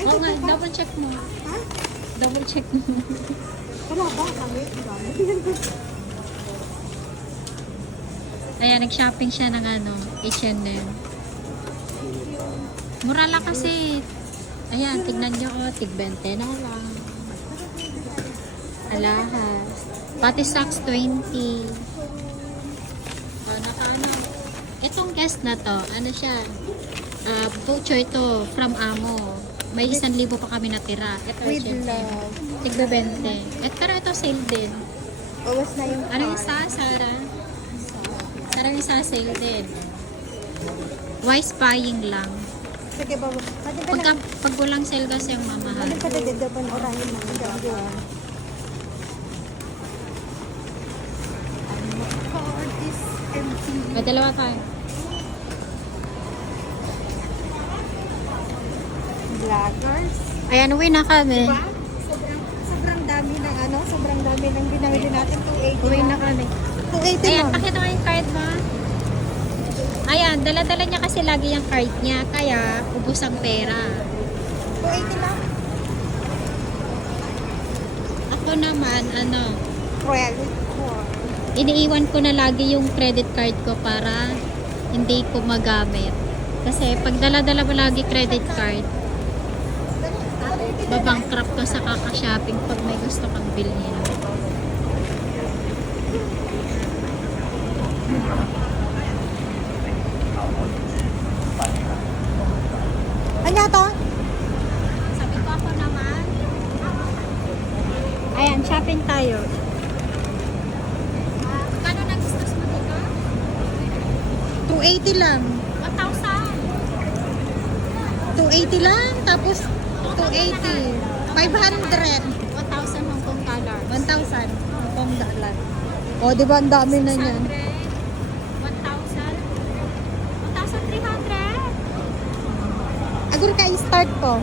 Ay, Oo nga, ito pa. double check mo. Ha? Double check mo. Wala ba? Kami? Ang dami. Ayan, nag-shopping siya ng ano, H&M. Mura lang kasi. Ayan, tignan nyo, oh, tig 20 na lang. Alahas. Pati socks 20. Oh, naka-ano. Itong guest na to, ano siya? Voucher to from Amo. May 1,000 pa kami natira. Ito, With H&M. love. Tig 20. Pero ito sale din. Bawas na yung Ano yung card. isa, Sarah? Sarah yung isa sale din. Wise buying lang. Sige, bawas. Pwede ka lang. Pag walang sale kasi yung mamahal. Ano pa dagdagan orahin mo? Dagdagan. Card is empty. May dalawa tayo. Vloggers. Ayan, uwi na kami. Diba? Sobrang dami ng ano, sobrang dami ng binamili natin. 280 Uwi na lang. kami. 280 Ayan, lang. pakita mo yung card mo. Ayan, dala-dala niya kasi lagi yung card niya. Kaya, ubus ang pera. 280 lang. Ako naman, ano, Credit card. iniiwan ko na lagi yung credit card ko para hindi ko magamit. Kasi pag dala-dala mo lagi credit card, babankrupt ka sa kaka-shopping pag may gusto kang bilhin. Ano to? Sabi ko ako naman. Ayan, shopping tayo. Kano nag-stress mo dito? 280 lang. 1,000. 280 lang. Tapos 280. 500. 1,000 Hong Kong dollars. 1,000. Hong dollar. O, di ba ang dami na niyan? 1,000. 1,300. Agur ka i-start ko.